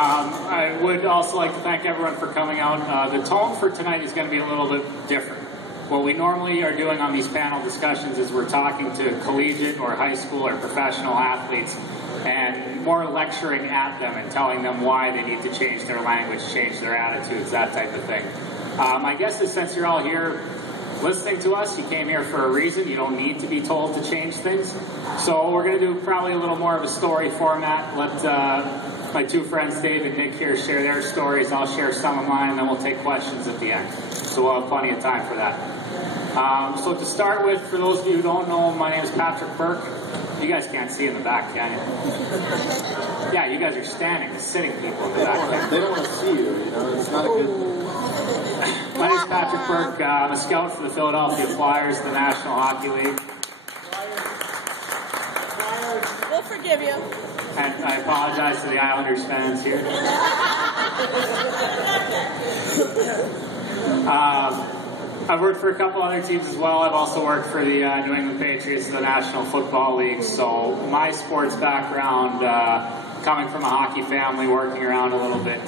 I would also like to thank everyone for coming out. The tone for tonight is going to be a little bit different. What we normally are doing on these panel discussions is we're talking to collegiate or high school or professional athletes and more lecturing at them and telling them why they need to change their language, change their attitudes, that type of thing. My guess is since you're all here listening to us, you came here for a reason. You don't need to be told to change things. So we're going to do probably a little more of a story format. Let my two friends, Dave and Nick, here share their stories. I'll share some of mine, and then we'll take questions at the end. So we'll have plenty of time for that. So to start with, for those of you who don't know, my name is Patrick Burke. You guys can't see in the back, can you? Yeah, you guys are standing, the sitting people in the back. They don't want to see you, you know, it's not a good... My name is Patrick Burke. I'm a scout for the Philadelphia Flyers, the National Hockey League. We'll forgive you. And I apologize to the Islanders fans here. I've worked for a couple other teams as well. I've also worked for the New England Patriots of the National Football League. So my sports background, coming from a hockey family, working around a little bit,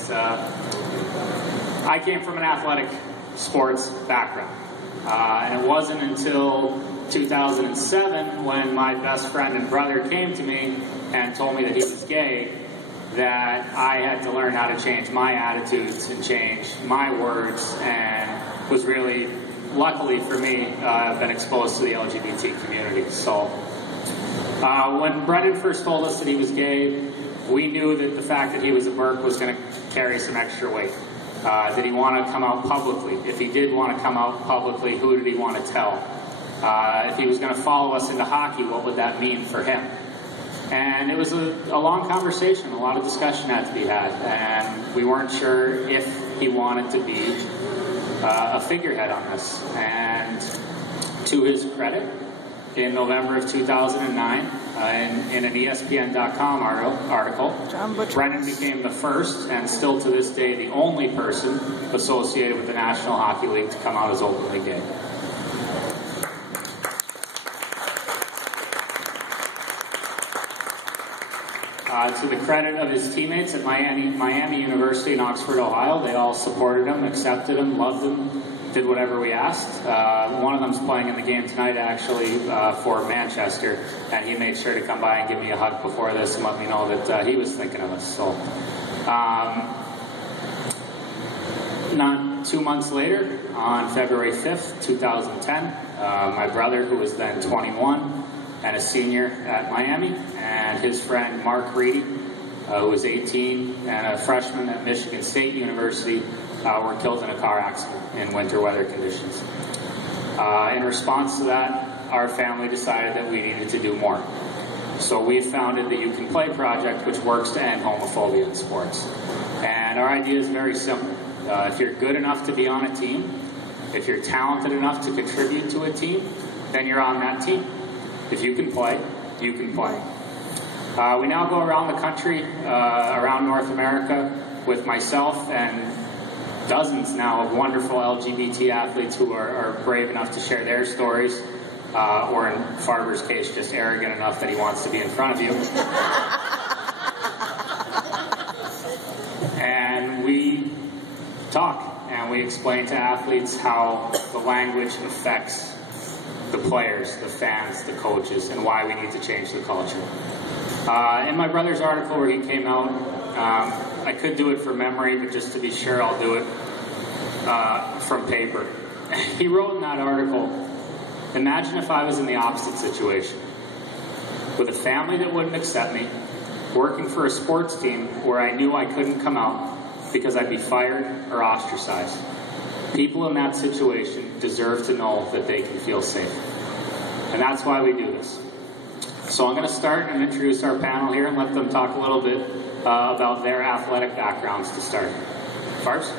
I came from an athletic sports background. And it wasn't until 2007 when my best friend and brother came to me and told me that he was gay that I had to learn how to change my attitudes and change my words, and was really, luckily for me, I've been exposed to the LGBT community. So when Brendan first told us that he was gay, we knew that the fact that he was a Burke was going to carry some extra weight. Did he want to come out publicly? If he did want to come out publicly, who did he want to tell? If he was going to follow us into hockey, what would that mean for him? And it was a long conversation, a lot of discussion had to be had, and we weren't sure if he wanted to be a figurehead on this. And to his credit, in November of 2009, in an ESPN.com article, Brendan became the first, and still to this day, the only person associated with the National Hockey League to come out as openly gay. To the credit of his teammates at Miami University in Oxford, Ohio, they all supported him, accepted him, loved him, did whatever we asked. One of them's playing in the game tonight, actually, for Manchester, and he made sure to come by and give me a hug before this and let me know that he was thinking of us. So, not 2 months later, on February 5th, 2010, my brother, who was then 21, and a senior at Miami, and his friend Mark Reedy, who was 18, and a freshman at Michigan State University, were killed in a car accident in winter weather conditions. In response to that, our family decided that we needed to do more. So we founded the You Can Play project, which works to end homophobia in sports. And our idea is very simple. If you're good enough to be on a team, if you're talented enough to contribute to a team, then you're on that team. If you can play, you can play. We now go around the country, around North America, with myself and dozens now of wonderful LGBT athletes who are brave enough to share their stories, or in Farber's case, just arrogant enough that he wants to be in front of you. And we talk, and we explain to athletes how the language affects the players, the fans, the coaches, and why we need to change the culture. In my brother's article where he came out, I could do it from memory, but just to be sure, I'll do it from paper. He wrote in that article, imagine if I was in the opposite situation, with a family that wouldn't accept me, working for a sports team where I knew I couldn't come out because I'd be fired or ostracized. People in that situation deserve to know that they can feel safe. And that's why we do this. So I'm going to start and introduce our panel here and let them talk a little bit about their athletic backgrounds to start. Farbs?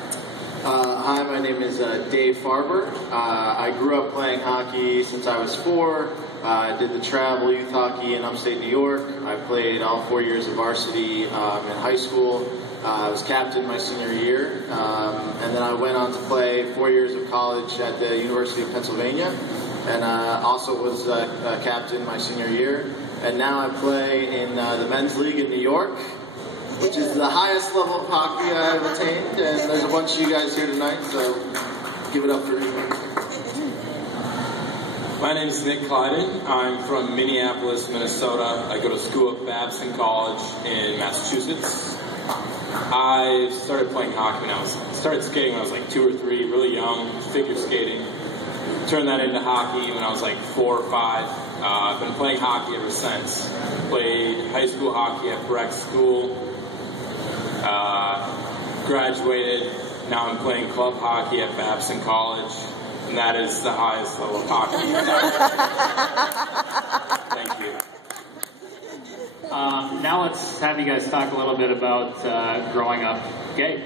Hi, my name is Dave Farber. I grew up playing hockey since I was 4. I did the travel youth hockey in upstate New York. I played all 4 years of varsity in high school. I was captain my senior year, and then I went on to play 4 years of college at the University of Pennsylvania, and also was captain my senior year. And now I play in the men's league in New York, which is the highest level of hockey I've attained, and there's a bunch of you guys here tonight, so give it up for me. My name is Nick Kleidon. I'm from Minneapolis, Minnesota. I go to school at Babson College in Massachusetts. I started playing hockey started skating when I was like 2 or 3, really young, figure skating. Turned that into hockey when I was like 4 or 5. I've been playing hockey ever since. Played high school hockey at Breck School. Graduated. Now I'm playing club hockey at Babson College. And that is the highest level of hockey. Thank you. Now let's have you guys talk a little bit about growing up gay.